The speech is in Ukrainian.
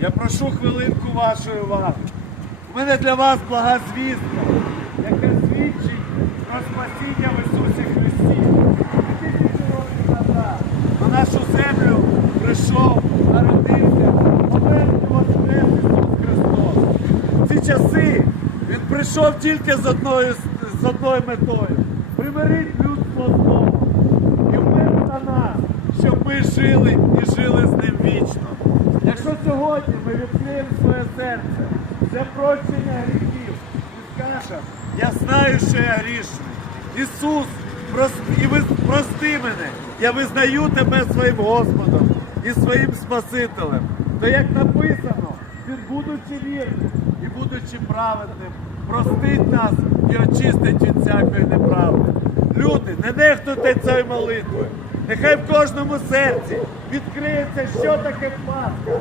Я прошу хвилинку вашої уваги. У мене для вас блага звістка, яка свідчить про спасіння в Ісусі Христі. На нашу землю прийшов, народився, помер воскрес Ісус Христос. В ці часи Він прийшов тільки з одною, з одною метою примирити людство з Богом. І вмер на нас, щоб ми жили і жили з ним сьогодні ми відкриємо своє серце для прощення гріхів і скажемо, я знаю, що я грішний. Ісус, прости мене, я визнаю тебе своїм Господом і своїм Спасителем. То як написано, він, будучи вірним і будучи праведним, простить нас і очистить від всякої неправди. Люди, не нехтуйте цією молитвою. Нехай в кожному серці відкриється, що таке Пасха,